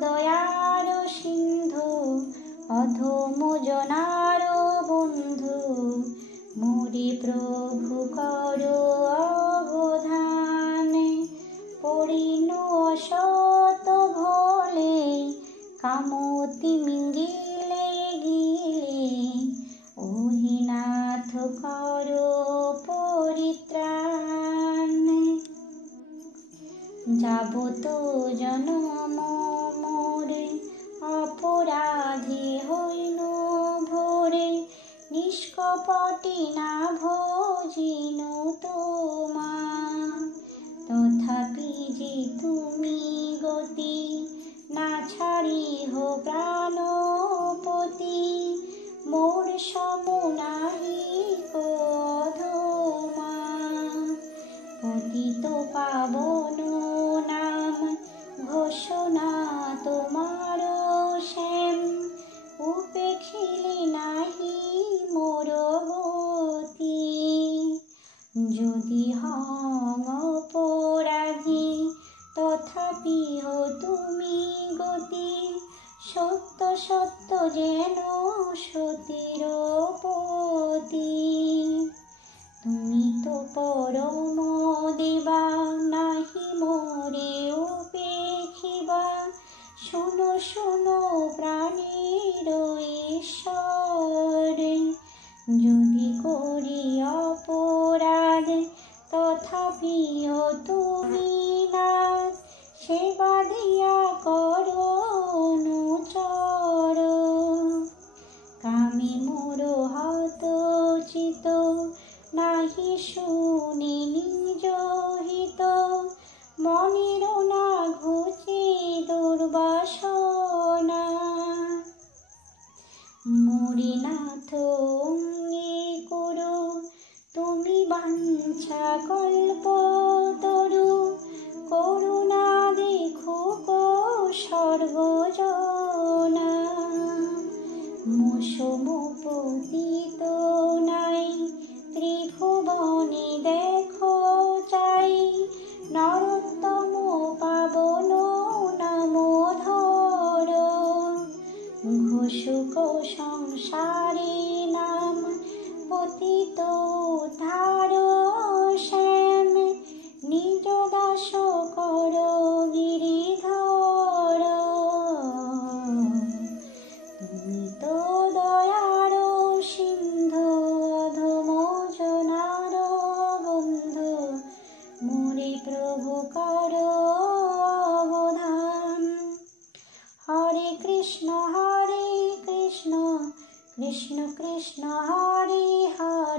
দয়ার সিন্ধু অধম জনার বন্ধু মোরে প্রভু করো অবধান পড়িনু অসত ভলে কামতি মিঙ্গিলে গিলে ওহি নাথ করো পরিত্রাণ যাবত জনম মোরে অপরাধী হইল ভোরে নিষ্কপটি না ভজিনু তোমার তথাপি যে তুমি গতি না ছাড়িহ প্রাণপতি মোর সমুনাহি অধমা পতিত পাবন নাম ঘোষণা তোমার শ্যাম উপেক্ষিলে নাহি মোর গতি যদি হং অপরাধী তথাপি হো তুমি গতি সত্য সত্য যেন সতীর পতি তুমি তো পরম দেবা নাহি মোরে উপেক্ষিবা শোনো শোনো প্রাণের ঈশ্বর যদি করি অপরাধ তথাপিও তুমি না সেবা দিয়া করো অনুচর কামি মোর হত চিত নাহি শুনি নিজ হিত মনের না ঘুচি দুর্বাসনা মোরে নাথ অঙ্গে করো তুমি বাঞ্ছা কল্প তরু করুণা দেখো সর্বজনা মোসম পতিত নাই ত্রিভুবনে দেখো চাই নরোত্তম পাবন নাম ধর ঘোষক সংসারে নাম পতিত উদ্ধার শ্যাম নিজ দাস কর গিরিধর তুমি তো দয়ার সিন্ধু অধম জনার বন্ধু মোরে প্রভু কর অবধান হরে কৃষ্ণ কৃষ্ণ কৃষ্ণ হরে হরে